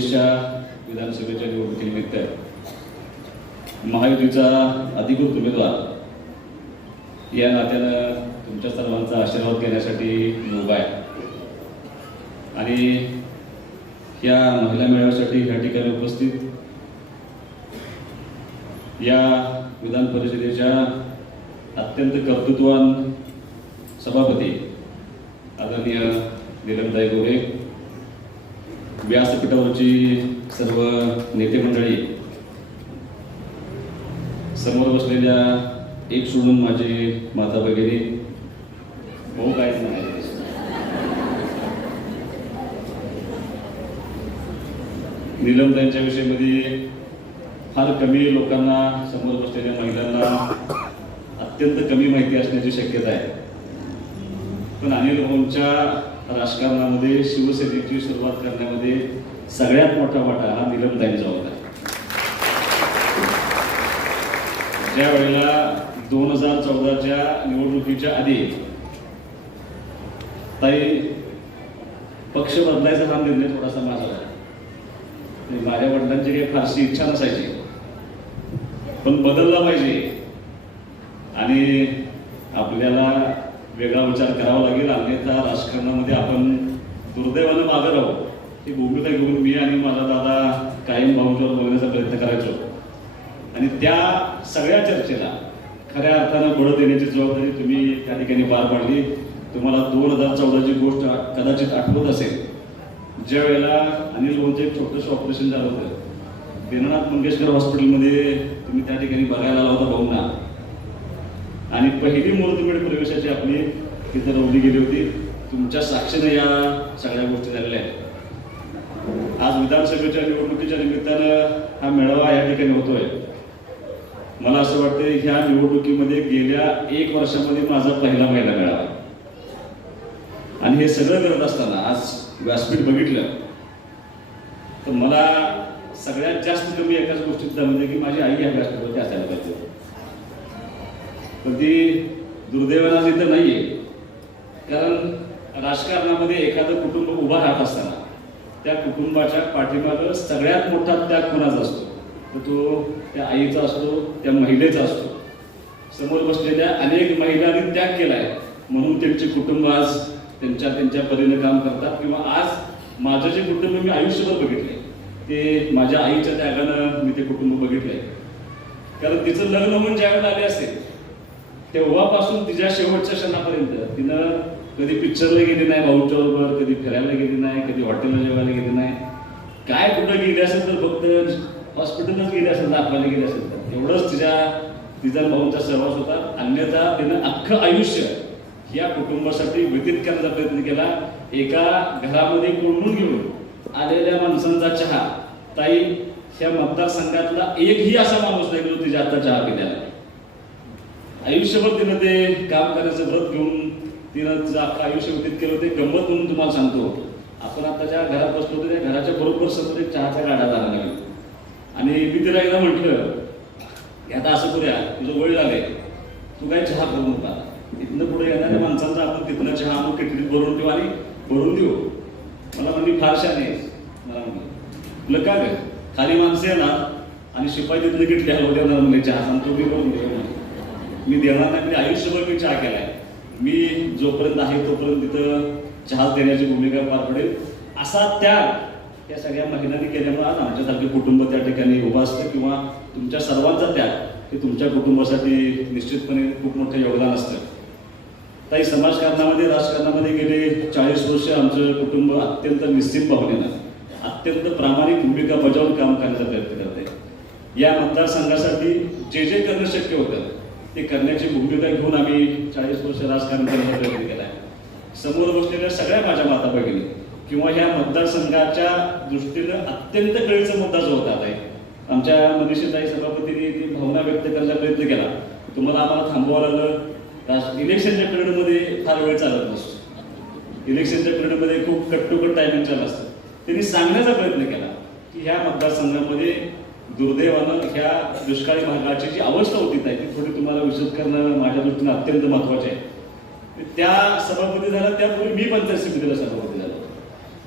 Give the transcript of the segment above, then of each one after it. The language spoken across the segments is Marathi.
चोवीसच्या विधानसभेच्या निवडणुकीनिमित्त महायुतीचा अधिकृत उमेदवार या नात्यानं तुमच्या सर्वांचा आशीर्वाद घेण्यासाठी मी उभा आहे. आणि या महिला मेळाव्यासाठी या ठिकाणी उपस्थित या विधान परिषदेच्या अत्यंत कर्तृत्वान सभापती आदरणीय निलमताई गोरे व्यासपीठावरची सर्व नेते मंडळी समोर बसलेल्या एक सोडून माझे माता भगिनी भाऊ काहीच नाही नीलमताईंच्या विषयीमध्ये फार कमी लोकांना समोर बसलेल्या महिलांना अत्यंत कमी माहिती असण्याची शक्यता आहे. पण अनिल भाऊंच्या राजकारणामध्ये शिवसेनेची सुरुवात करण्यामध्ये सगळ्यात मोठा वाटा हा निलमताईंचा होता ज्या वेळेला दोन हजार चौदाच्या निवडणुकीच्या आधी ताई पक्ष बदलायचा हा निर्णय थोडासा माझा आणि माझ्या वडिलांची काही फारशी इच्छा नसायची. पण बदलला पाहिजे. आणि आपल्याला वेगळा विचार करावा लागेल. अन्यथा राजकारणामध्ये आपण दुर्दैवानं मागं राहू ही भूमिका घेऊन मी आणि माझा दादा कायम भाऊंच्यावर बघण्याचा प्रयत्न करायचो. आणि त्या सगळ्या चर्चेला खऱ्या अर्थानं बळ देण्याची जबाबदारी तुम्ही त्या ठिकाणी पार पाडली. तुम्हाला दोन हजार चौदाची गोष्ट कदाचित आठवत असेल. ज्या वेळेला अनिल भाऊंचं एक छोटंसं ऑपरेशन झालं होतं. दीनानाथ मंगेशकर हॉस्पिटलमध्ये तुम्ही त्या ठिकाणी बघायला आला होता भाऊंना. आणि पहिली मुहूर्तमेढ प्रवेशाची आपली तिथं रवली गेली होती. तुमच्या साक्षीने या सगळ्या गोष्टी झालेल्या आहेत. आज विधानसभेच्या निवडणुकीच्या निमित्तानं हा मेळावा या ठिकाणी होतोय. मला असं वाटतं ह्या निवडणुकीमध्ये गेल्या एक वर्षामध्ये माझा पहिला महिला मेळावा. आणि हे सगळं करत असताना आज व्यासपीठ बघितलं तर मला सगळ्यात जास्त कमी एकाच गोष्टीत जमलं की माझी आई ह्या व्यासपीठावरती असायला पाहिजे. पण ती दुर्दैवानं आज नाही आहे कारण राजकारणामध्ये एखादं कुटुंब उभा राहत असताना त्या कुटुंबाच्या पाठीमागं सगळ्यात मोठा त्याग कोणाचा असतो? तर तो त्या आईचा असतो त्या महिलेचा असतो. समोर बसलेल्या अनेक महिलांनी त्याग केलाय. म्हणून त्यांचे कुटुंब आज त्यांच्या त्यांच्या परीने काम करतात किंवा आज माझं जे कुटुंब मी आयुष्यभर बघितले ते माझ्या आईच्या त्यागानं मी ते कुटुंब बघितलंय. कारण तिचं लग्न होऊन ज्यावेळेला आले असेल तेव्हापासून तिच्या शेवटच्या क्षणापर्यंत तिनं कधी पिक्चरला गेली नाही भाऊच्याबरोबर कधी फिरायला गेली नाही कधी हॉटेलला जेवायला गेली नाही. काय कुठं गेली असेल तर फक्त हॉस्पिटलच गेली असेल दाखवायला गेली असेल तर. एवढंच तिच्या तिचा भाऊंचा सहवास होता. अन्यथा तिनं अख्खं आयुष्य या कुटुंबासाठी व्यतीत करण्याचा प्रयत्न केला. एका घरामध्ये कोंडून घेऊन आलेल्या माणसांचा चहा. ताई ह्या मतदारसंघातला एकही असा माणूस नाही जो तिच्या आता चहा पिल्याला आयुष्यभर तिनं ते काम करण्याचं व्रत घेऊन तिनं तिचं अख्खं आयुष्य व्यतीत केलं ते गंमत म्हणून तुम्हाला सांगतो. आपण आता ज्या घरात बसलो होतो त्या घराच्या बरोबर समोर एक चहाच्या गाड्या झाला नाही. आणि मी तिला एकदा म्हटलं की आता असं करूया तुझं वेळ झालंय. तू काय चहा करू नका. इथनं पुढे येणाऱ्या माणसांचा आपण तिथनं चहा आणून किटलीत भरून ठेवू आणि भरून देऊ. मला म्हणजे फारशा नाही आहे मला म्हणलं का ग खाली माणसं येणार आणि शिपाई तिथनं किटली हलवत येणार म्हणजे चहा सांगतो मी करून देऊ मी देणार नाही म्हणजे आयुष्यभर मी चहा केलाय. मी जोपर्यंत आहे तोपर्यंत तिथं चहा देण्याची भूमिका पार पडेल. असा त्याग या सगळ्या महिलांनी केल्यामुळे आज आमच्यासारखे कुटुंब त्या ठिकाणी उभं असतं किंवा तुमच्या सर्वांचा त्याग हे तुमच्या कुटुंबासाठी निश्चितपणे खूप मोठं योगदान असतं. ताई समाजकारणामध्ये राजकारणामध्ये गेले चाळीस वर्ष आमचं कुटुंब अत्यंत निश्चित भावनेनं अत्यंत प्रामाणिक भूमिका बजावून काम करण्याचा प्रयत्न करते या मतदारसंघासाठी जे जे करणं शक्य होतं ते करण्याची भूमिका घेऊन आम्ही चाळीस वर्ष राजकारण करण्याचा प्रयत्न केला आहे. समोर बसलेल्या सगळ्या माझ्या माता भगिनी किंवा ह्या मतदारसंघाच्या दृष्टीनं अत्यंत कळीचा मुद्दा जो होता आहे आमच्या मनीषीताई सभापतींनी ती भावना व्यक्त करण्याचा प्रयत्न केला. तुम्हाला आम्हाला थांबवावं लागलं. इलेक्शनच्या पिरियडमध्ये फार वेळ चालत नसतो. इलेक्शनच्या पिरियडमध्ये खूप कट टू कट टायमिंग चालू असतं. त्यांनी सांगण्याचा प्रयत्न केला की ह्या मतदारसंघामध्ये दुर्दैवानं ह्या दुष्काळी भागाची जी अवस्था होती नाही ती थोडी तुम्हाला विशद करणं माझ्या दृष्टीनं अत्यंत महत्त्वाचे आहे. त्या सभापती झाल्या त्यापूर्वी मी पंचायत समितीला सभापती झालो.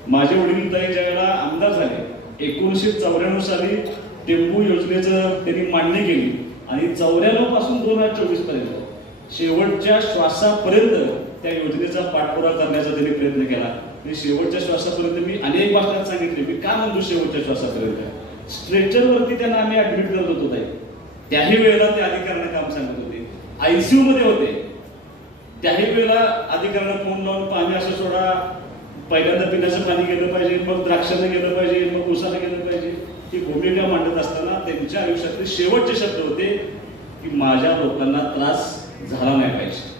माझे वडील ताई ज्या वेळेला आमदार झाले एकोणीसशे चौऱ्याण्णव साली टेंबू योजनेचं त्यांनी मांडणी केली आणि चौऱ्याण्णवपासून दोन हजार चोवीसपर्यंत शेवटच्या श्वासापर्यंत त्या योजनेचा पाठपुरावा करण्याचा त्यांनी प्रयत्न केला. आणि शेवटच्या श्वासापर्यंत मी अनेक भाषणात सांगितले. मी का म्हणतो शेवटच्या श्वासापर्यंत? स्ट्रेचरवरती त्यांना आम्ही ऍडमिट करत होतो ताई. त्याही वेळेला ते अधिकाऱ्यांना काम सांगत होते. आयसीयू मध्ये होते. त्याही वेळेला अधिकाऱ्यांना फोन लावून पाणी असं सोडा पहिल्यांदा पिण्याचं पाणी गेलं पाहिजे मग द्राक्षानं गेलं पाहिजे मग उसानं गेलं पाहिजे. ही भूमिका मांडत असताना त्यांच्या आयुष्यातले शेवटचे शब्द होते की माझ्या लोकांना त्रास झाला नाही पाहिजे.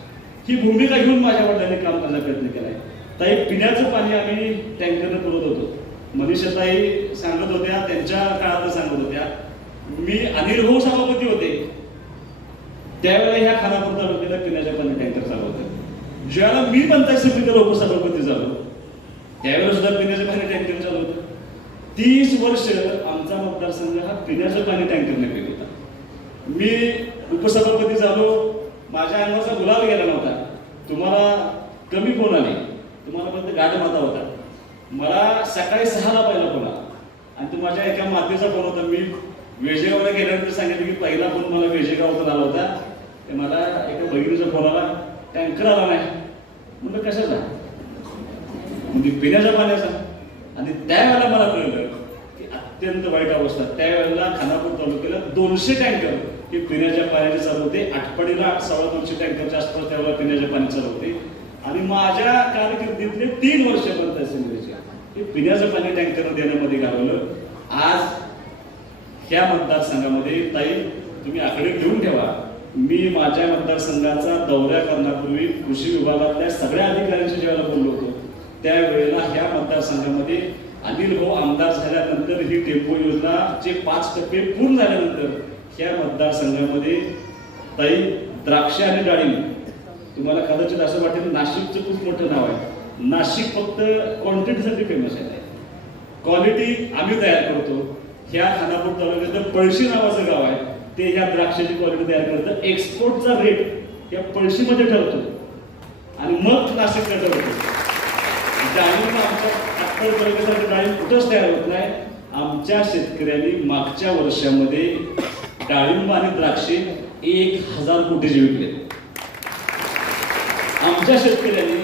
ही भूमिका घेऊन माझ्या वडिलांनी काम करण्याचा प्रयत्न केलाय. ताई पिण्याचं पाणी आम्ही टँकरनं पुरवत होतो. मनीषताई सांगत होत्या त्यांच्या काळात सांगत होत्या मी अनिल सभापती होते. त्यावेळेला ह्या खानापूर तालुक्याला पिण्याच्या पाणी टँकर चालू होतं. ज्यावेळेला मी पंचायत समितीला उपसभापती झालो त्यावेळेला सुद्धा पिण्याचं पाणी टँकर चालू होतं. तीस वर्ष आमचा मतदारसंघ हा पिण्याचं पाणी टँकरने पित होता. मी उपसभापती झालो माझ्या अंगाचा गुलाब गेला नव्हता. तुम्हाला कमी फोन आले. तुम्हाला फक्त गाठ माता होता. मला सकाळी सहाला पहिला फोन आला. आणि तो माझ्या एका मातेचा फोन होता. मी वेजेगावला गेल्यानंतर सांगितलं की पहिला फोन मला वेजेगावचा आला होता. ते मला एका बहिणीचा फोन आला. टँकर आला नाही. म्हणलं कशाचा? म्हणजे पिण्याच्या पाण्याचा. आणि त्यावेळेला मला कळलं की अत्यंत वाईट अवस्था. त्यावेळेला खानापूर तालुक्याला दोनशे टँकर हे पिण्याच्या पाण्याचे चालू होते. आठवडीला सव्वा दोनशे टँकरच्या आसपास त्यावेळेला पिण्याच्या पाणी चालू होते. आणि माझ्या कारकिर्दीतले तीन वर्षापर्यंत असेल हे पिण्याचं पाणी टँकर देण्यामध्ये घालवलं. आज ह्या मतदारसंघामध्ये ताई तुम्ही आकडे घेऊन ठेवा. मी माझ्या मतदारसंघाचा दौऱ्या करण्यापूर्वी कृषी विभागातल्या सगळ्या अधिकाऱ्यांशी ज्यावेळेला बोललो होतो. त्यावेळेला ह्या मतदारसंघामध्ये अनिल भाऊ आमदार झाल्यानंतर ही टेम्पो योजना जे पाच टप्पे पूर्ण झाल्यानंतर ह्या मतदारसंघामध्ये ताई द्राक्ष आणि डाळिंब. तुम्हाला कदाचित असं वाटेल नाशिकचं खूप मोठं नाव आहे. नाशिक फक्त क्वांटिटीसाठी फेमस आहे. क्वालिटी आम्ही तयार करतो. ह्या खानापूर तालुक्यात पळशी नावाचं गाव आहे ते ह्या द्राक्षाची क्वालिटी तयार करतं. एक्सपोर्टचा रेट या पळशीमध्ये ठरतो. आणि मग नाशिकला ठरवतो. म्हणजे डाळिंब आमच्या अक्कल तालुक्यासाठी डाळिंब कुठंच तयार होत नाही. आमच्या शेतकऱ्यांनी मागच्या वर्षामध्ये डाळिंब आणि द्राक्षे एक हजार कोटीचे विकले आमच्या शेतकऱ्यांनी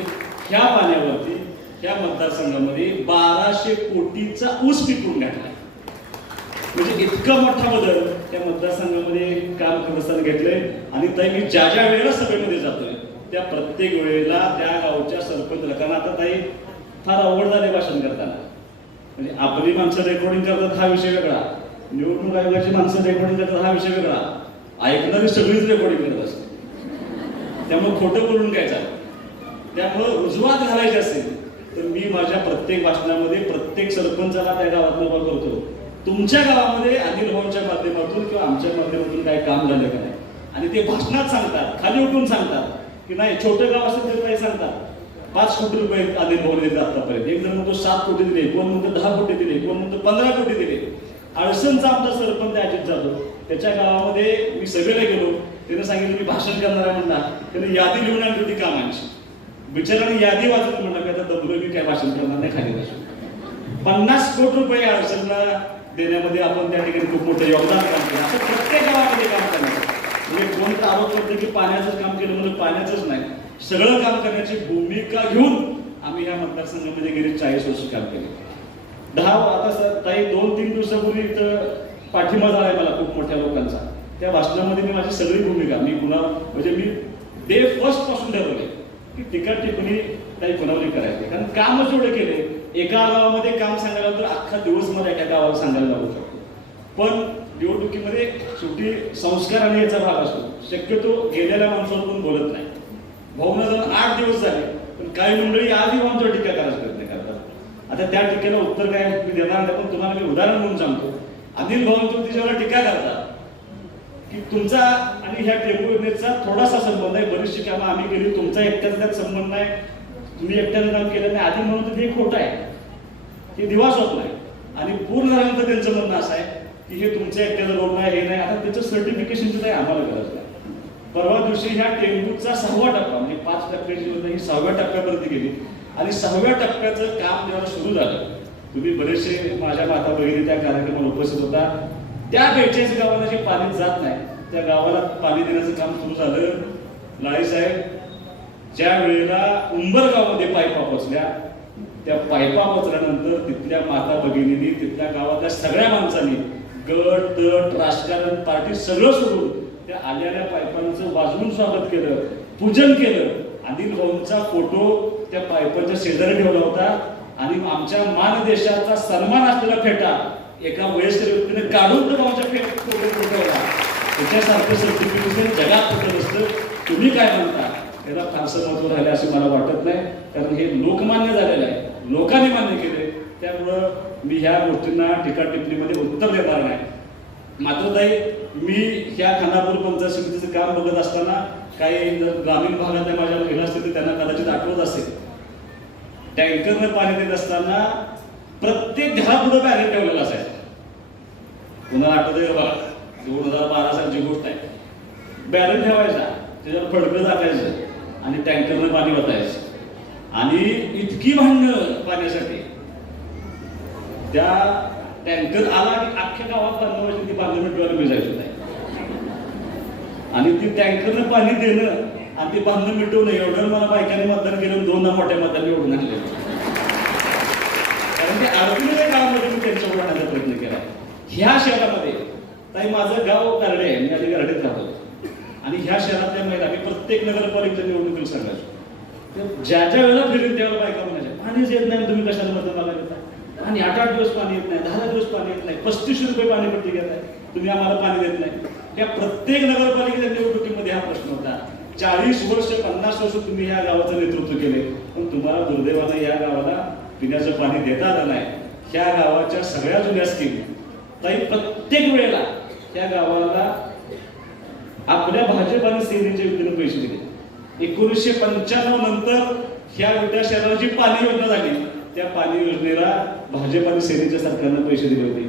ह्या पाण्यावरती ह्या मतदारसंघामध्ये बाराशे कोटीचा ऊस पिकवून घातला. म्हणजे इतका मोठा बदल त्या मतदारसंघामध्ये काम करत असताना घेतलंय. आणि ताई मी ज्या ज्या वेळेला सभेमध्ये जातोय त्या प्रत्येक वेळेला त्या गावच्या सरपंच लोकांना आता ताई फार अवघड झाले भाषण करताना. म्हणजे आपली माणसं रेकॉर्डिंग करतात हा विषय वेगळा. निवडणूक आयोगाची माणसं रेकॉर्डिंग करतात हा विषय वेगळा. ऐकणारी सगळीच रेकॉर्डिंग करत असते त्यामुळे खोटं बोलून काय चालतं? त्यामुळं रुजवात घालायची असेल तर मी माझ्या प्रत्येक भाषणामध्ये प्रत्येक सरपंचाला त्या गावातनं उभा करतो. तुमच्या गावामध्ये अनिल भाऊंच्या माध्यमातून किंवा आमच्या माध्यमातून काय काम झालं का नाही? आणि ते भाषणात सांगतात खाली उठून सांगतात की नाही छोटं गाव असेल तर काही सांगतात. पाच कोटी रुपये अनिल भाऊ दिले आतापर्यंत. एक जण म्हणतो सात कोटी दिले कोण म्हणतो दहा कोटी दिले कोण म्हणतो पंधरा कोटी दिले. अडचणचा आमचा सरपंच अजित जाधव त्याच्या गावामध्ये मी सभेला गेलो. त्याने सांगितलं मी भाषण करणार आहे म्हणला त्याने यादी लिहून आणली होती कामांची. बिचाराने यादी वाचत म्हणलं की आता दबलो काय भाषण करणार नाही खाली भाषण पन्नास कोटी रुपये अडचणला देण्यामध्ये आपण त्या ठिकाणी खूप मोठं योगदान काम केलं. असं प्रत्येक गावामध्ये काम करणार. म्हणजे कोण तर आरोप करतो की पाण्याचं काम केलं म्हणजे पाण्याचंच नाही. सगळं काम करण्याची भूमिका घेऊन आम्ही या मतदारसंघामध्ये गेले चाळीस वर्ष काम केले. दहा आता सर ताई दोन तीन दिवसापूर्वी इथं पाठिंबा झालाय मला खूप मोठ्या लोकांचा. त्या भाषणामध्ये मी माझी सगळी भूमिका मी पुन्हा म्हणजे मी डे फर्स्टपासून ठरवले. की टीका टिप्पणी काही कोणावरही करायची. कारण कामच एवढे केले एका गावामध्ये काम सांगायला तर अख्खा दिवस मला एका गावाला सांगायला लागू शकतो. पण निवडणुकीमध्ये शेवटी संस्कार आणि याचा भाग असतो. शक्यतो गेलेल्या माणसावर पण बोलत नाही. भाऊना जाऊन आठ दिवस झाले पण काही मंडळी आजही आमच्यावर टीका करायचा प्रयत्न करतात. आता त्या टीकेला उत्तर काय मी देणार नाही पण तुम्हाला मी उदाहरण म्हणून सांगतो. अनिल भाऊंच्या जेव्हा टीका करतात की तुमचा आणि ह्या टेम्पो थोडासा संबंध आहे. बरीचशी कामं आम्ही केली. तुमचा एकट्याचा त्यात संबंध नाही तुम्ही एकट्यानं काम केलं नाही. आधी म्हणून तर ते खोटं आहे. हे दिवास होत नाही आणि पूर्ण झाल्यानंतर त्यांचं म्हणणं असं आहे की हे तुमच्या एकट्याचं रोग नाही हे नाही. आता त्याचं सर्टिफिकेशनची काही आम्हाला गरज नाही. परवा दिवशी ह्या टेम्पूचा सहावा टप्पा म्हणजे पाच टप्प्याची योजना ही सहाव्या टप्प्यापर्यंत गेली. आणि सहाव्या टप्प्याचं काम जेव्हा सुरू झालं तुम्ही बरेचसे माझ्या माता भगिनी त्या कार्यक्रमात उपस्थित होता. त्या बेचाळीस गावांना जे पाणी जात नाही त्या गावाला पाणी देण्याचं काम सुरू झालं. लाळे साहेब ज्या वेळेला उंबरगावमध्ये पायपा पोचल्या त्या पायपा पोचल्यानंतर तिथल्या माता भगिनींनी तिथल्या गावातल्या सगळ्या माणसांनी गट तट राजकारण पार्टी सगळं सोडून त्या आलेल्या पायपांचं वाजवून स्वागत केलं पूजन केलं. अनिल भाऊंचा फोटो त्या पायपाच्या शेजारी ठेवला होता आणि आमच्या मान देशाचा सन्मान असलेला फेटा एका वयस्कर व्यक्तीने काढून तो आमच्या फेट फोटो ठेवला. त्याच्यासारखं सर्टिफिकेशन जगात कुठं नसतं तुम्ही काय म्हणता? याला फारसं महत्त्व राहिलं असे मला वाटत नाही. कारण हे लोकमान्य झालेलं आहे. लोकांनी मान्य केले त्यामुळं मी ह्या गोष्टींना टीका टिप्पणीमध्ये उत्तर देणार नाही. मात्र ताई मी ह्या खानापूर पंचायत समितीचं काम बघत असताना काही जर ग्रामीण भागातल्या माझ्या महिला असतील तर त्यांना कदाचित आठवत असेल. टँकरनं पाणी देत असताना प्रत्येक घरापुढं बॅरेल ठेवलेला असायचा. पुन्हा आठवत आहे बघा? दोन हजार बारा सालची गोष्ट आहे. बॅरल ठेवायचा त्याच्यावर फडकं टाकायचं आणि टँकरनं पाणी वतायचं आणि इतकी भांडणं पाण्यासाठी. त्या टँकर आला की अख्ख्या गावात बांधणं म्हणजे ती बांधणं मिटवायला मिळायचं नाही आणि ती टँकरनं पाणी देणं आणि ती बांधणं मिटवणं एवढं मला बायकांनी मतदान केलं दोनदा मोठ्या मतदान निवडून आणले. कारण ते अडचणीच्या काळामध्ये मी त्यांच्यावर आणण्याचा प्रयत्न केला ह्या शहरामध्ये ताई माझं गाव कारडे आहे. मी आधी गारडेत राहतो. आणि ह्या शहरातल्या महिला मी प्रत्येक नगरपालिकेच्या निवडणुकीला सांगायचो. तर ज्या ज्या वेळेला फिरून त्यावेळेला बायका म्हणायच्या पाणीच येत नाही तुम्ही कशाला मदत मागायला येता? आणि आठ आठ दिवस पाणी येत नाही दहा दिवस पाणी येत नाही पस्तीसशे रुपये पाणी पाणीपट्टी घेत आहे तुम्ही आम्हाला पाणी देत नाही. या प्रत्येक नगरपालिकेच्या निवडणुकीमध्ये हा प्रश्न होता. चाळीस वर्ष पन्नास वर्ष तुम्ही या गावाचं नेतृत्व केले. पण तुम्हाला दुर्दैवाने या गावाला पिण्याचं पाणी देता आलं नाही. ह्या गावाच्या सगळ्या जुन्या स्कीम ताई प्रत्येक वेळेला त्या गावाला आपल्या भाजप आणि सेनेच्या युतीने पैसे दिले. एकोणीसशे पंच्याण्णव नंतर ह्या विटा शहराला जी पाणी योजना झाली त्या पाणी योजनेला भाजप आणि सेनेच्या सरकारनं पैसे दिले होते.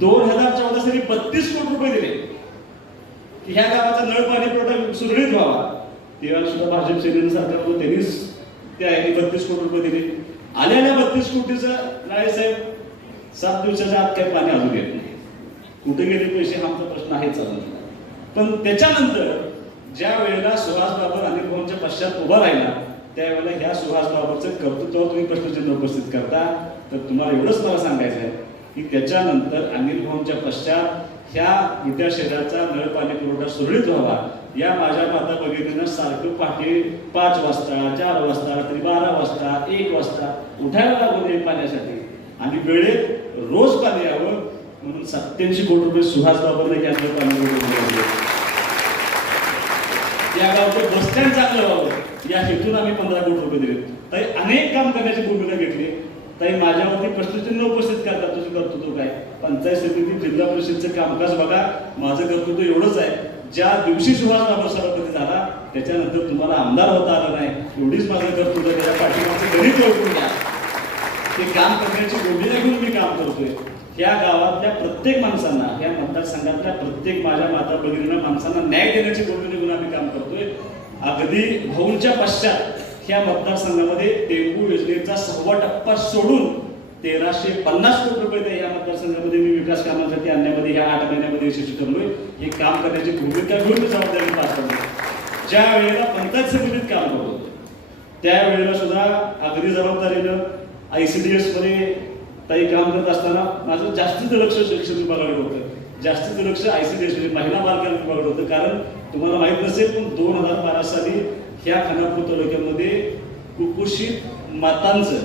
दोन हजार चौदा साली बत्तीस कोटी रुपये दिले. की ह्या गावाचा नळ पाणी पुरवठा सुरळीत व्हावा. तेव्हा सुद्धा भाजप सेनेनं सरकार होतं त्यांनीच त्या ह्याने बत्तीस कोटी रुपये दिले. आलेल्या बत्तीस कोटीचं राय साहेब सात दिवसाच्या आत काही पाणी अजून येत नाही. कुठे गेले पैसे हा आमचा प्रश्न आहे चालत पण त्याच्यानंतर ज्या वेळेला सुहास बाबर अनिल भवनच्या पश्चात उभा राहिला त्यावेळेला ह्या सुहास बाबरचं कर्तृत्वावर तुम्ही प्रश्नचिन्ह उपस्थित करता. तर तुम्हाला एवढंच मला सांगायचं आहे की त्याच्यानंतर अनिल भवनच्या पश्चात ह्या मोठ्या शहराचा नळ पाणी पुरवठा सुरळीत व्हावा. या माझ्या माता भगिनीनं सारखं पहाटे पाच वाजता चार वाजता रात्री बारा वाजता एक वाजता उठायला लागू नये पाण्यासाठी. आणि वेळेत रोज पाणी यावं म्हणून सत्याऐंशी कोटी रुपये सुहास बाबरने या नळ पाणी या गावचं बस स्टँड चांगलं व्हावं. या हेतून आम्ही पंधरा कोटी रुपये दिले. ताई अनेक काम करण्याची भूमिका घेतली. ताई माझ्यावरती प्रश्नचिन्ह उपस्थित करतात. तुझं कर्तृत्व काय? पंचायत समिती जिल्हा परिषदचं कामकाज बघा. माझं कर्तृत्व एवढंच आहे. ज्या दिवशी सुहास बाबर सभापती झाला त्याच्यानंतर तुम्हाला आमदार होता आलं नाही. एवढीच माझं कर्तृत्व त्याच्या पाठीमागचं गणित ओळखून द्या ते काम करण्याची भूमिका घेऊन मी काम करतोय. या गावातल्या प्रत्येक माणसांना या मतदारसंघातल्या प्रत्येक माझ्या माता भगिनींना माणसांना न्याय देण्याची भूमिका घेऊन आम्ही काम करतोय. अगदी भाऊंच्या पश्चात ह्या मतदारसंघामध्ये टेंबू योजनेचा सव्वा टप्पा सोडून तेराशे पन्नास कोटी रुपये त्या या मतदारसंघामध्ये मी विकास कामासाठी आणण्यामध्ये या आठ महिन्यामध्ये यशस्वी ठरलोय. हे काम करण्याची भूमिका घेऊन जबाबदारी पार पडलो ज्या वेळेला पंचायत समितीत काम करतो त्यावेळेला सुद्धा अगदी जबाबदारीनं आय सी डी एस मध्ये काही काम करत असताना माझं जास्तीचं लक्ष शिक्षण विभागाकडे होतं. जास्तीचं लक्ष आय सी डी एस म्हणजे महिला बाल विभागाकडे होतं. कारण तुम्हाला माहीत नसेल पण दोन हजार बारा साली ह्या खानापूर तालुक्यामध्ये कुपोषित मातांचं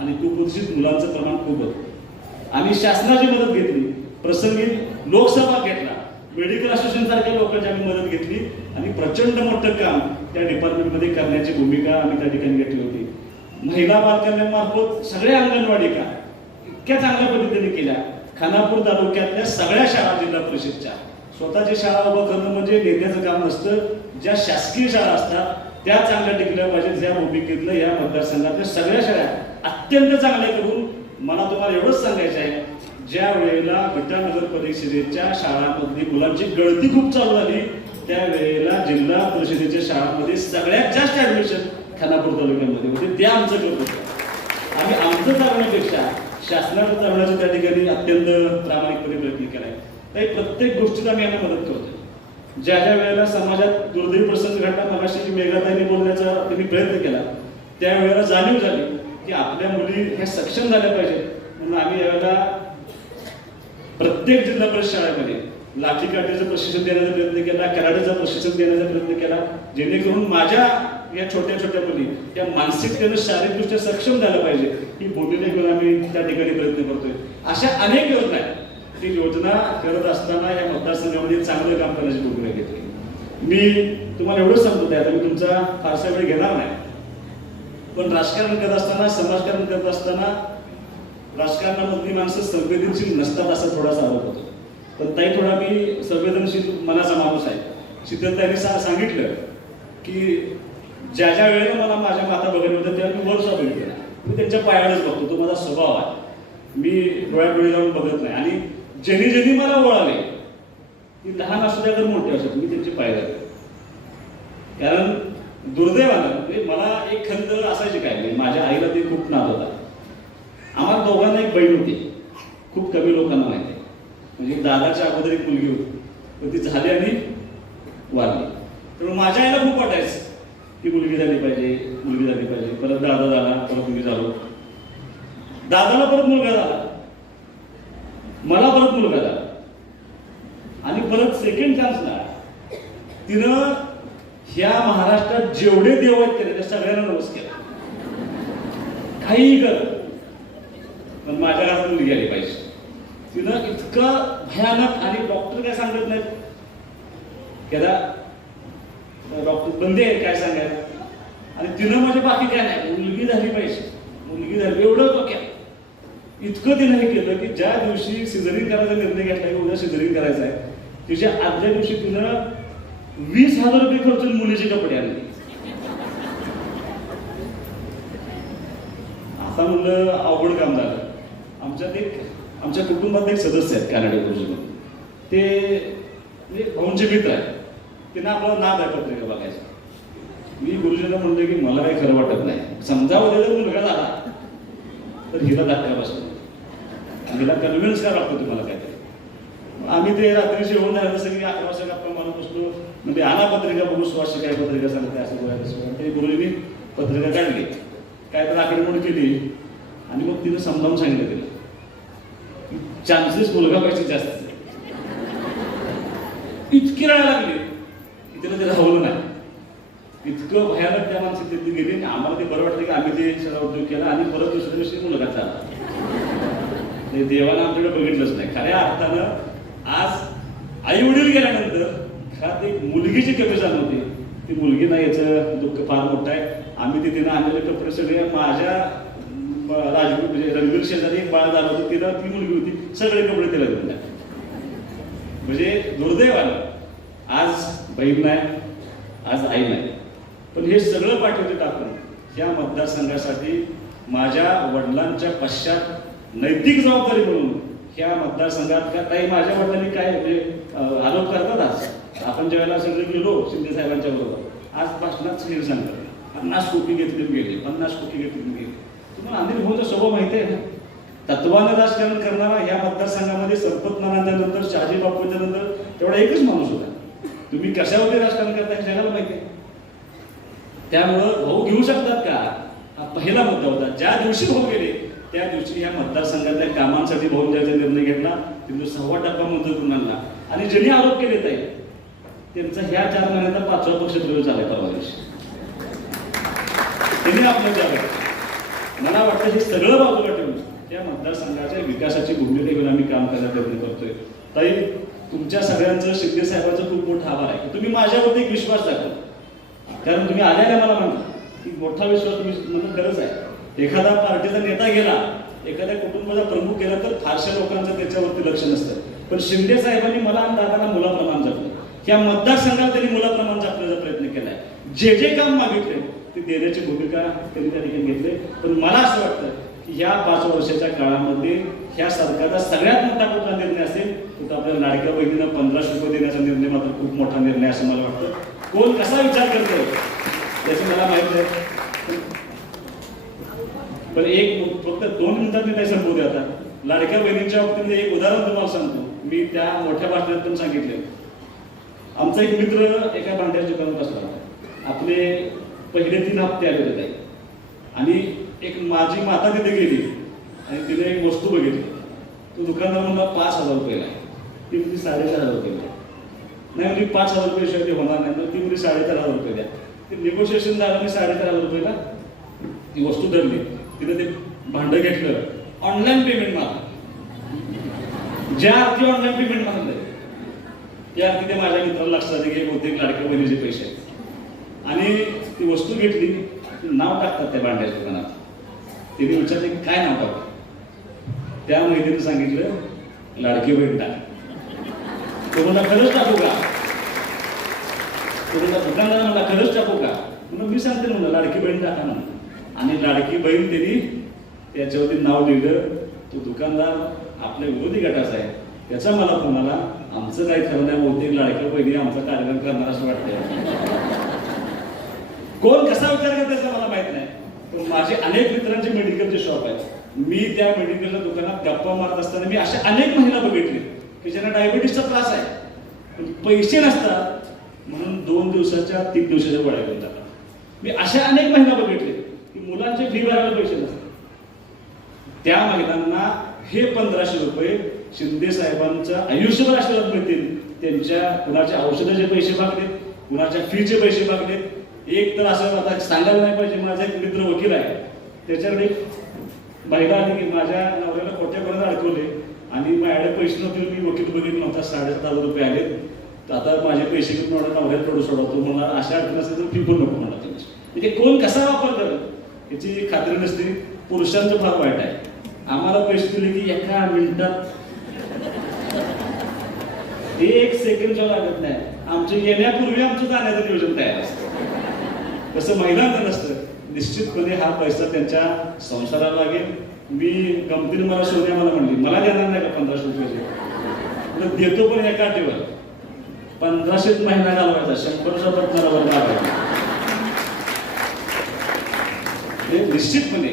आणि कुपोषित मुलांचं प्रमाण खूप होतं. आम्ही शासनाची मदत घेतली. प्रसंगी लोकसभा घेतला. मेडिकल असोसिएशन सारख्या लोकांची आम्ही मदत घेतली. आणि प्रचंड मोठं काम त्या डिपार्टमेंटमध्ये करण्याची भूमिका आम्ही त्या ठिकाणी घेतली होती. महिला बाल सगळ्या अंगणवाडी का इतक्या चांगल्या पद्धतीने केल्या. खानापूर तालुक्यातल्या सगळ्या शाळा जिल्हा परिषदच्या. स्वतःची शाळा उभं करणं म्हणजे नेत्याचं काम नसतं. ज्या शासकीय शाळा असतात त्या चांगल्या टिकल्या पाहिजेत ज्या भूमिकेतलं या मतदारसंघातल्या सगळ्या शाळा अत्यंत चांगल्या करून मला तुम्हाला एवढंच सांगायचं आहे ज्या वेळेला विटा नगर परिषदेच्या शाळांमधली मुलांची गळती खूप चालू झाली त्या वेळेला जिल्हा परिषदेच्या शाळांमध्ये सगळ्यात जास्त ऍडमिशन खानापूर तालुक्यामध्ये होते. ते आमचं करत होतं. आम्ही आमचं चालवण्यापेक्षा शासनानं चालवण्याचा त्या ठिकाणी अत्यंत प्रामाणिकपणे प्रयत्न केलाय. तर प्रत्येक गोष्टीत आम्ही यांना मदत करतो ज्या ज्या वेळेला समाजात दुर्दैवी प्रसंग घडला मगाशी मेघाताईने बोलण्याचा त्यांनी प्रयत्न केला त्यावेळेला जाणीव झाली की आपल्या मुली ह्या सक्षम झाल्या पाहिजेत. म्हणून आम्ही यावेळेला प्रत्येक जिल्हा परिषद शाळेमध्ये लाठीकाठीचं प्रशिक्षण देण्याचा प्रयत्न केला कराटेचं प्रशिक्षण देण्याचा प्रयत्न केला जेणेकरून माझ्या या छोट्या छोट्या मुली त्या मानसिकतेनं शारीरिकदृष्ट्या सक्षम झाल्या पाहिजे. ही भूमिका घेऊन आम्ही त्या ठिकाणी प्रयत्न करतोय. अशा अनेक योजना आहेत. ती योजना करत असताना या मतदारसंघामध्ये चांगलं काम करण्याची भूमिका घेतली. मी तुम्हाला एवढं सांगतो आता मी तुमचा फारसा वेळ घेणार नाही. पण राजकारण करत असताना समाजकारण करत असताना राजकारणामधली माणसं संवेदनशील नसतात असा थोडासा आरोप होतो. पण ताई थोडा मी संवेदनशील मनाचा माणूस आहे. शीतलताईने सा सांगितलं की ज्या ज्या वेळेला मला माझ्या माता बघायला होत्या तेव्हा मी वरचा बघितलं. मी त्यांच्या पायावरच बघतो तो माझा स्वभाव आहे. मी डोळ्यात डोळे जाऊन बघत नाही. आणि ज्यांनी ज्यांनी मला ओळावे ती लहान असू द्या तर मोठे असतात मी त्यांचे पाय जातो कारण दुर्दैवानं म्हणजे मला एक खंत असायची काय नाही माझ्या आईला ते खूप नाद होता. आम्हाला दोघांना एक बहीण होती. खूप कमी लोकांना माहिती आहे. म्हणजे दादाच्या अगोदर एक मुलगी होती. पण ती झाली आणि वारली. तर माझ्या आईला खूप वाटायचं. ती मुलगी झाली पाहिजे मुलगी झाली पाहिजे. परत दादा झाला परत मुलगी झालो. दादाला परत मुलगा झाला. मला परत मुलगा झाला. आणि परत सेकंड चान्स ना तिनं ह्या महाराष्ट्रात जेवढे देव आहेत केले त्या सगळ्यांना नवस केला. काहीही कर. पण माझ्या घरात मुलगी आली पाहिजे. तिनं इतकं भयानक आणि डॉक्टर काय सांगत नाहीत? की डॉक्टर बंदे आहे काय सांगायला? आणि तिनं म्हणजे बाकी काय नाही मुलगी झाली पाहिजे. मुलगी झाली एवढं डोक्यात. इतकं तिनं हे केलं की ज्या दिवशी सिझरिंग करायचा निर्णय घेतला की उद्या सिझरिंग करायचा आहे तिच्या आदल्या दिवशी तिनं वीस हजार रुपये खर्चून मुलीचे कपडे आणले. आता म्हणलं अवघड काम झालं. आमच्यात एक आमच्या कुटुंबात एक सदस्य आहेत कॅनडा गुरुजी ते म्हणजे भाऊंचे मित्र आहेत. त्यांना आपलं नाद आहे पत्रिका बघायचं? मी गुरुजींना म्हणलं की मला काही खरं वाटत नाही. समजा उद्या मुलगा झाला. तर हिला धक्का हिला कन्व्हिन्स करावं लागतं तुम्हाला काहीतरी. आम्ही ते रात्री जेवण झालं सगळी अकरा वाजता आपण मला बसलो. म्हणजे आला पत्रिका बघू सुवास काय पत्रिका सांगते असं बोलायचं ते गुरुजींनी पत्रिका काढली. काय तर आकडेमोड केली. आणि मग तिनं समजावून सांगितलं तिला. चान्सेस मुलगा पाहिजे जास्त. इतकी राहायला लागली. की त्याला ते राहवलं नाही. इतकं भयानक त्या माणसात तिथे गेली आणि आम्हाला ते बरं वाटलं की आम्ही ते सगळा उद्योग केला आणि परत दुसऱ्या दिवशी मुलगा झाला. ते देवानं आमच्याकडे बघितलंच नाही. खऱ्या अर्थानं आज आई वडील गेल्यानंतर घरात एक मुलगीची कमी जाणवते ती मुलगी नाही याचं दुःख फार मोठं आहे. आम्ही तिथे ना आणलेले कपडे सगळे माझ्या राजगुरू म्हणजे रणवीर शेजारी एक बाळ झालं होतं. तिला ती मुलगी होती. सगळे कपडे तिला देऊन म्हणजे म्हणजे दुर्दैवानं आज बहीण नाही आज आई नाही. पण हे सगळं पाठवते टाकून या मतदारसंघासाठी माझ्या वडिलांच्या पश्चात नैतिक जबाबदारी म्हणून ह्या मतदारसंघात का काही माझ्या वडिलांनी काय म्हणजे आरोप करतात आज? आपण ज्यावेळेला सगळे गेलो शिंदे साहेबांच्या बरोबर आज भाषणात निरसन करतो पन्नास कोटी घेतले गेले पन्नास कोटी घेतले गेले. तुम्हाला अनिल भाऊचा स्वभाव माहिती आहे ना? तत्वानं राजकारण करणारा ह्या मतदारसंघामध्ये संपत नानांच्या शहाजी बापूंच्या नंतर तेवढा एकच माणूस होता. तुम्ही कशावरती राजकारण करता जगाला माहिती आहे. त्यामुळं भाऊ घेऊ शकतात का? हा पहिला मुद्दा होता. ज्या दिवशी भाऊ गेले त्या दिवशी या मतदारसंघातल्या कामांसाठी भाऊ द्यायचा निर्णय घेतला तिथून सव्वा टप्पा मंजूर आणला. आणि ज्यांनी आरोप केले ताई त्यांचा ह्या चार महिन्याचा पाचवा पक्ष प्रयोग झाला परवा दिवशी. त्यांनी आपलं द्यावं मला वाटतं हे सगळं बाजूला ठेवून त्या मतदारसंघाच्या विकासाची भूमिका घेऊन आम्ही काम करण्याचा प्रयत्न करतोय. ताई तुमच्या सगळ्यांचं शिंदे साहेबांचं खूप मोठा आभार आहे. तुम्ही माझ्यावरती एक विश्वास दाखवा. कारण तुम्ही आल्याने मला म्हणता की मोठा विश्वास तुम्ही म्हणून खरंच आहे. एखादा पार्टीचा नेता गेला एखाद्या कुटुंबाचा प्रमुख गेला तर फारशा लोकांचं त्याच्यावरती लक्ष नसतं. पण शिंदे साहेबांनी मला आणि दादाला मुलाप्रमाण जपलं या मतदारसंघात त्यांनी मुलाप्रमाण जपण्याचा प्रयत्न केलाय जे जे काम मागितले ते देण्याची भूमिका त्यांनी त्या ठिकाणी घेतली पण मला असं वाटतं की या पाच वर्षाच्या काळामध्ये ह्या सरकारचा सगळ्यात मोठा कुठला निर्णय असेल तो आपल्या लाडक्या बहिणीनं पंधराशे रुपये देण्याचा निर्णय मात्र खूप मोठा निर्णय असं मला वाटतं. कोण कसा विचार करतो याची मला माहीत आहे पण एक फक्त दोन मिनिटात मी काय संपवू दे आता. लाडक्या बहिणींच्या बाबतीत एक उदाहरण तुम्हाला सांगतो. मी त्या मोठ्या भाषणात पण सांगितले. आमचा एक मित्र एका भांड्याच्या दुकानात बसला आपले पहिले तीन हप्ते आले होते. आणि एक माझी माता तिथे गेली आणि तिने एक वस्तू बघितली. तो दुकानदार म्हणला पाच हजार रुपये आहे. ती म्हणजे साडेचार हजार रुपये द्या. नाही म्हणजे पाच हजार रुपये शेवटी होणार नाही. तर ती म्हणजे साडेचार हजार रुपये द्या. ते निगोशिएशन झालं मी साडेचार हजार रुपयाला ती वस्तू धरली. तिने ते भांडं घेतलं. ऑनलाईन पेमेंट मारलं. ज्या अर्थी ऑनलाईन पेमेंट मारलं त्या अर्थी ते माझ्या मित्राला लक्षात की एक बहुतेक लाडक्या बहिणीचे पैसे आणि ती वस्तू घेतली नाव टाकतात त्या भांड्याच्या दुकानात. तिने विचारले की काय नाव त्या महिलेने सांगितलं लाडकी बहीण टाक. तो म्हणला खरंच टाकू का? तो म्हणला दुकानदार म्हणला खरंच टाकू का? म्हणून मी सांगते म्हणलं लाडकी बहीण टाका म्हणून. आणि लाडकी बहीण त्यांनी त्याच्यावरती नाव लिहिलं तो दुकानदार आपल्या विरोधी गटाचा आहे. त्याचा मला तुम्हाला आमचं काय खरं नाही बहुतेक लाडक्या बहिणी आमचा कार्यक्रम करणार असं वाटतंय. कोण कसा विचार करत त्याचा मला माहीत नाही. माझे अनेक मित्रांचे मेडिकलचे शॉप आहेत. मी त्या मेडिकलच्या दुकानात गप्पा मारत असताना मी अशा अनेक महिला बघितले की ज्यांना डायबिटीसचा त्रास आहे. पण पैसे नसतात. म्हणून दोन दिवसाच्या तीन दिवसाच्या गोळ्या घेऊन जातात. मी अशा अनेक महिला बघितले की मुलांचे फी भरायला पैसे नसतात. त्या महिलांना हे पंधराशे रुपये शिंदे साहेबांच्या आयुष्यभर आशीर्वाद मिळतील. त्यांच्या कुणाच्या औषधाचे पैसे मागलेत कुणाच्या फीचे पैसे मागलेत एक तर असं आता सांगायला नाही पाहिजे माझा एक मित्र वकील आहे. त्याच्याकडे एक महिला आली की माझ्या नवऱ्याला खोट्यापर्यंत अडकवले. आणि माझ्याकडे पैसे नव्हते मी वकील बघितलं नव्हता साडेसात हजार रुपये आले तर आता माझे पैसे घेऊन मला नवऱ्यात पडू सोडवतो मला अशा अडचण असेल तर फी पण नको मला त्यांची म्हणजे कोण कसा वापर करत याची खात्री नसते. पुरुषांचं फार वाईट आहे. आम्हाला पैसे दिले की एका मिनिटात एक सेकंड लागत नाही. आमच्या येण्यापूर्वी आमचं जाण्याचं नियोजन तयार असतं. तसं महिलांना नसतं. निश्चितपणे हा पैसा त्यांच्या संसाराला लागेल. मी गमतीने मला सोन्या मला म्हणली मला देणार नाही का पंधराशे रुपये देतो पण एका अटीवर पंधराशेच महिना घालवायचा शंभरचा पत्नाला लागायचा हे म्हणजे निश्चितपणे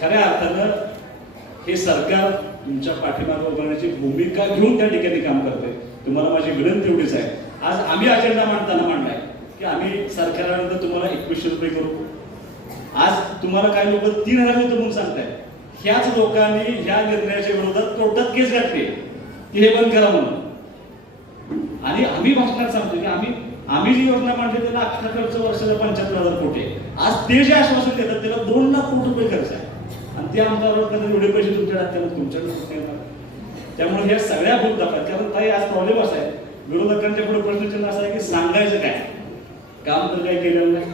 खऱ्या अर्थानं हे सरकार तुमच्या पाठीमागे उभारण्याची भूमिका घेऊन त्या ठिकाणी काम करते तुम्हाला माझी विनंती एवढीच आहे. आज आम्ही अजेंडा मांडताना मांडलाय. की आम्ही सरकारानंतर तुम्हाला एकवीसशे रुपये करू. आज तुम्हाला काही लोक तीन हजार रुपये म्हणून सांगताय ह्याच लोकांनी ह्या निर्णयाच्या विरोधात कोर्टात केस घातली. की हे बंद करा म्हणून. आणि आम्ही भाषणात सांगतो की आम्ही आम्ही जी योजना मांडली त्याला अठरा खर्च वर्षाला पंच्याहत्तर हजार कोटी. आज ते जे आश्वासन देतात त्याला दोन लाख कोटी रुपये खर्च आहे. आणि ते आमदार कधी एवढे पैसे तुमच्याकडे त्याला तुमच्याकडे येणार? त्यामुळे ह्या सगळ्या भूल दाखवतात. कारण काही आज प्रॉब्लेम असा आहे. विरोधकांच्या पुढे प्रश्नचिन्ह असं आहे की सांगायचं काय? काम तर काही केलेलं नाही.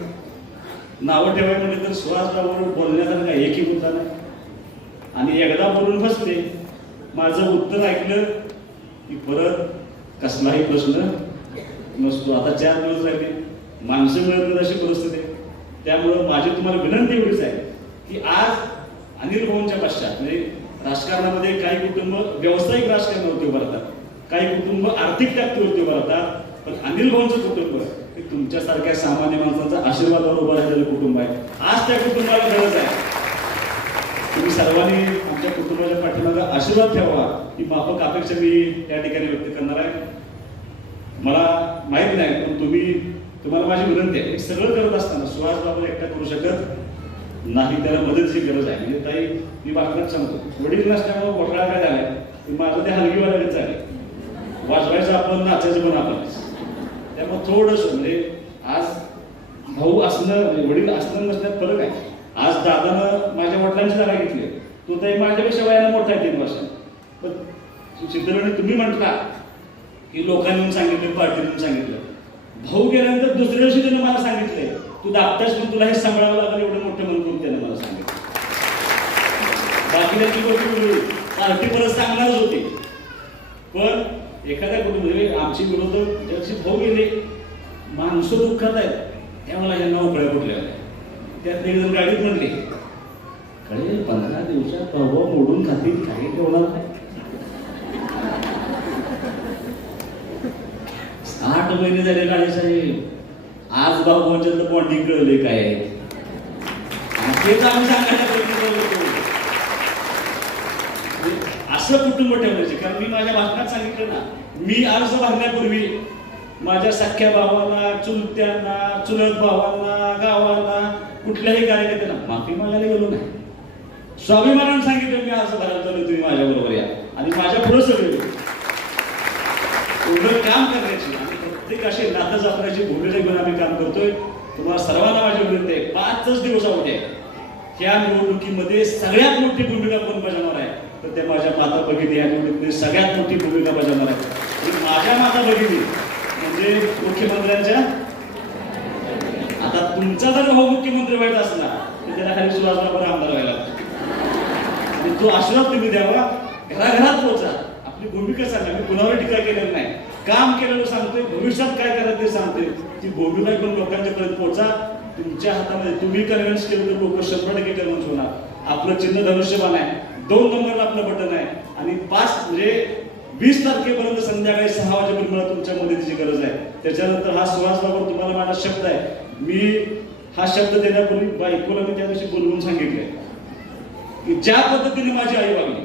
नावं ठेवाय म्हणजे तर सुहासरावर बोलण्याचा काही एकही मुद्दा नाही. आणि एकदा बोलून बसते. माझं उत्तर ऐकलं की परत कसलाही प्रश्न नसतो. आता चार दिवस राहिले माणसं मिळत नाही अशी परिस्थिती आहे. त्यामुळं माझी तुम्हाला विनंती एवढीच आहे की आज अनिल भाऊंच्या पश्चात म्हणजे राजकारणामध्ये काही कुटुंब व्यावसायिक राजकारणावरती उभारतात काही कुटुंब आर्थिक टाकतीवरती उभारतात पण अनिल भाऊंचं कुटुंब की तुमच्यासारख्या सामान्य माणसाचा आशीर्वादावर उभं राहिलेलं कुटुंब आहे. आज त्या कुटुंबाला गरज आहे. तुम्ही सर्वांनी आमच्या कुटुंबाच्या पाठीमागे आशीर्वाद ठेवा. ही माफक अपेक्षा मी त्या ठिकाणी व्यक्त करणार आहे. मला माहीत नाही पण तुम्ही तुम्हाला माझी विनंती आहे. हे सगळं करत असताना सुहास बाबा एकटा करू शकत नाही त्याला मदतीची गरज आहे. म्हणजे ताई मी बातम्यात सांगतो. वडील नसल्यामुळे घोटाळा काय झालाय? माझं ते हलगी वाढायला चालेल वाजवायचं आपण नाचायचं पण आपण. त्यामुळे थोडंसं म्हणजे आज भाऊ असणं म्हणजे वडील असणं नसण्यात फरक आहे. आज दादानं माझ्या वडिलांची जागा घेतली तो तर माझ्यापेक्षा वयानं मोठा आहे तीन वर्ष पण सिद्धरणी तुम्ही म्हटला की लोकांनी सांगितलं पार्टीने सांगितलं. भाऊ गेल्यानंतर दुसऱ्या दिवशी त्यानं मला सांगितलंय तू दाबतास पण तुला हे सांभाळावं लागेल एवढं मोठं म्हणून त्यानं मला सांगितलं. बाकी त्याची गोष्ट पार्टी परत सांगणारच होती. पण एखाद्या कुटुंब म्हणजे आमची विरोधक ज्याची भाऊ गेले माणसं दुःखात आहेत त्या मला यांना उकळ्या फुटल्या त्यात एक जण गाडीत म्हणले कळे पंधरा दिवसात भाऊ मोडून खातील काही ठेवणार नाही. आठ महिने झाले काळे साहेब. आज भाऊ भाऊच्यातलं बॉन्डिंग कळले काय ते आम्ही सांगायला प्रयत्न करत होतो असं कुटुंब ठेवायचं. कारण मी माझ्या भाषणात सांगितलं ना मी अर्ज भरण्यापूर्वी माझ्या सख्या भावाला चुलत्यांना चुलत भावांना गावांना कुठल्याही कार्यकर्त्यांना माफी मागायला गेलो नाही. स्वाभिमानानं सांगितलं मी असं भरायला तुम्ही माझ्या बरोबर या. आणि माझ्या पुढे सगळे एवढं काम करण्याची आणि प्रत्येक अशी नातं जपण्याची भूमिका घेऊन आम्ही काम करतोय. तुम्हाला सर्वांना माझी विनंती आहे पाचच दिवस आवडते आहे निवडणुकीमध्ये सगळ्यात मोठी भूमिका कोण बजावणार आहे? तर त्या माझ्या माता भगिनी या निवडणुकीमध्ये सगळ्यात मोठी भूमिका बजावणार आहे. आणि माझ्या माता भगिनी म्हणजे मुख्यमंत्र्यांच्या? आता तुमचा जर हो मुख्यमंत्री व्हायचा असला तर त्याला खाली सुहासला आमदार व्हायला आणि तो आशीर्वाद तुम्ही द्यावा घराघरात पोहोचा. आपली भूमिका सांगा. मी कुणावर टीका केलेली नाही. काम केलेलं सांगतोय. भविष्यात काय करायचं ते सांगतोय. ती भूमिका पण लोकांच्या पर्यंत पोहोचा. तुमच्या हातामध्ये तुम्ही कन्व्हिन्स केलं तर लोक शंभर टक्के कन्व्हिन्स होणार. आपलं चिन्ह धनुष्यबाण आहे. दोन नंबरला आपलं बटन आहे. आणि पाच म्हणजे वीस तारखेपर्यंत संध्याकाळी सहा वाजेपर्यंत मला तुमच्या मदतीची गरज आहे. त्याच्यानंतर हा सुहास बाबर तुम्हाला माझा शब्द आहे. मी हा शब्द देण्यापूर्वी बायकोला मी त्या दिवशी बोलवून सांगितलंय. की ज्या पद्धतीने माझी आई वागली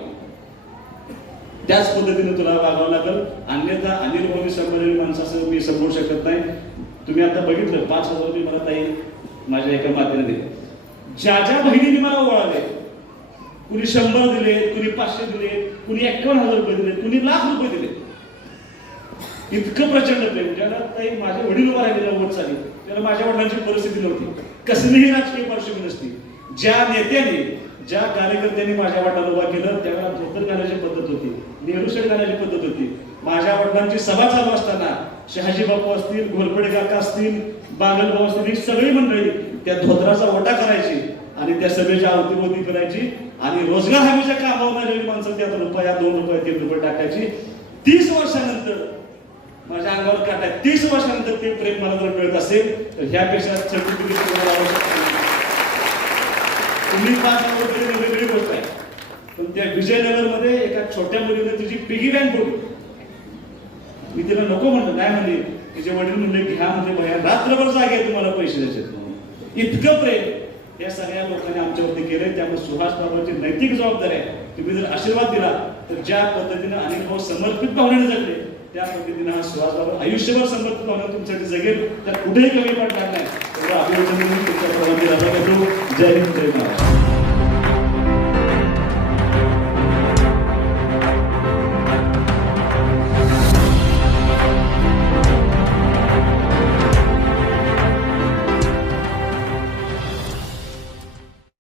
त्याच पद्धतीने तुला वागावं लागेल. अन्यथा अनिल भाऊनी सांभाळलेली माणसाचं मी समजू शकत नाही. तुम्ही आता बघितलं पाच हजार रुपये मला ताई माझ्या एका मातेने दिले. ज्या ज्या बहिणीने मला ओळखले कुणी शंभर दिले कुणी पाचशे दिले कुणी एक्कावन्न हजार रुपये दिले कुणी लाख रुपये दिले. इतकं प्रचंड प्रेम. ज्याला काही माझे वडील उभा राहिलेल्या वोट चाली त्याला माझ्या वडिलांची परिस्थिती नव्हती. कसलीही राजकीय पार्श्वभूमी नसती. ज्या नेत्याने ज्या कार्यकर्त्यांनी माझ्या वाटाला उभा केलं त्यावेळेला धोतर घालण्याची पद्धत होती नेहरू घालण्याची पद्धत होती. माझ्या वडिलांची सभा चालू असताना शहाजी बापू असतील घोरपडे काका असतील बागल भाऊ असतील ही सगळी मंडळी त्या धोत्राचा ओटा करायची. आणि त्या सभेच्या अवतीभोवती करायची. आणि रोजगार हमीच्या कामावर आलेली माणसं त्यात रुपया दोन रुपये तीन रुपये टाकायची. तीस वर्षानंतर माझ्या अंगावर काटाय तीस वर्षानंतर ते प्रेम मला जर मिळत असेल तर ह्यापेक्षा सर्टिफिकेट आवश्यक तुम्ही पाच नंबर वेगळी गोष्ट आहे. पण त्या विजयनगरमध्ये एका छोट्या मुलीने तिची पिगी बँक बोलली. मी तिला नको म्हणलं. काय म्हणले तिचे वडील म्हणले घ्या म्हणजे भया रात्रभर जागे आहे तुम्हाला पैसे द्यायचे. इतकं प्रेम. या सगळ्या लोकांनी आमच्यावरती केलंय. त्यामुळे सुभाष बाबाची नैतिक जबाबदारी आहे. तुम्ही जर आशीर्वाद दिला तर ज्या पद्धतीने अनेक भाऊ समर्पित भावनेने जगले त्या पद्धतीने हा सुहास बाबा आयुष्यभर समर्पित भावना तुमच्यासाठी जगेल. तर कुठेही कमी पडणार नाही. तेवढं अभिनंदन तुमच्या जय हिंद जय महाराष्ट्र.